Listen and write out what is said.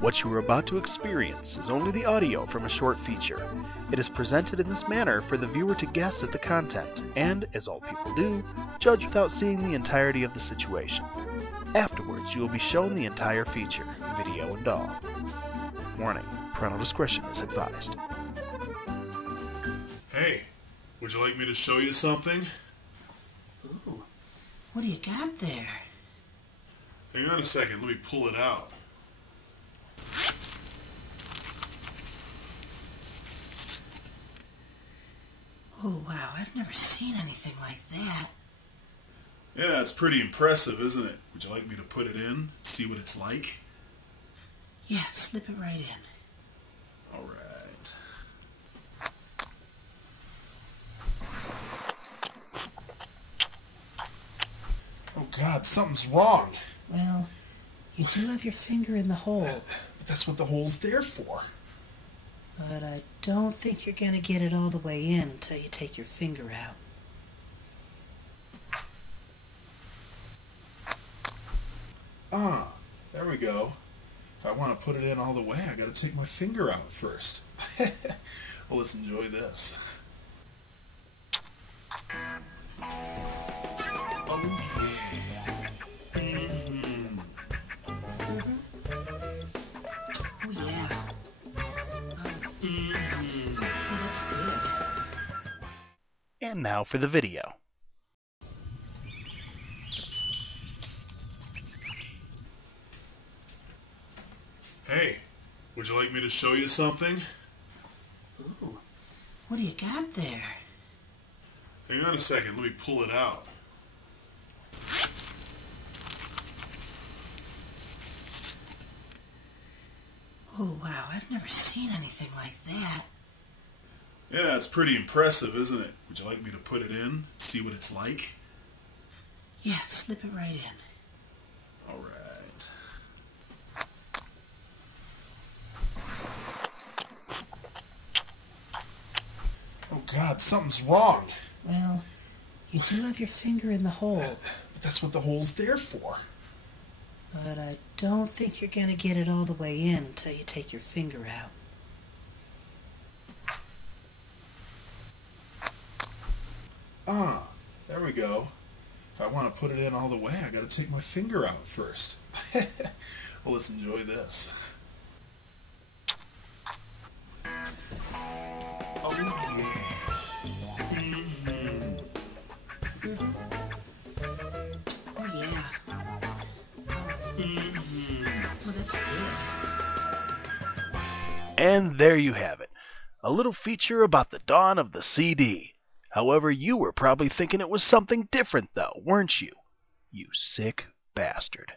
What you are about to experience is only the audio from a short feature. It is presented in this manner for the viewer to guess at the content, and, as all people do, judge without seeing the entirety of the situation. Afterwards, you will be shown the entire feature, video and all. Warning, parental discretion is advised. Hey, would you like me to show you something? Ooh, what do you got there? Hang on a second, let me pull it out. Oh wow, I've never seen anything like that. Yeah, it's pretty impressive, isn't it? Would you like me to put it in, see what it's like? Yeah, slip it right in. Alright. Oh God, something's wrong. Well, you do have your finger in the hole. But that's what the hole's there for. But I don't think you're going to get it all the way in until you take your finger out. Ah, there we go. If I want to put it in all the way, I got to take my finger out first. Well, let's enjoy this. Oh yeah. Oh yeah. Oh, that's good. And now for the video. Hey, would you like me to show you something? Ooh, what do you got there? Hang on a second, let me pull it out. Oh wow, I've never seen anything like that. Yeah, it's pretty impressive, isn't it? Would you like me to put it in, see what it's like? Yeah, slip it right in. Alright. Oh God, something's wrong. Well, you do have your finger in the hole. But that's what the hole's there for. But I don't think you're going to get it all the way in until you take your finger out. Ah, there we go. If I want to put it in all the way, I got to take my finger out first. Well, let's enjoy this. Oh yeah. Oh yeah. Oh, that's good. And there you have it. A little feature about the dawn of the CD. However, you were probably thinking it was something different though, weren't you? You sick bastard.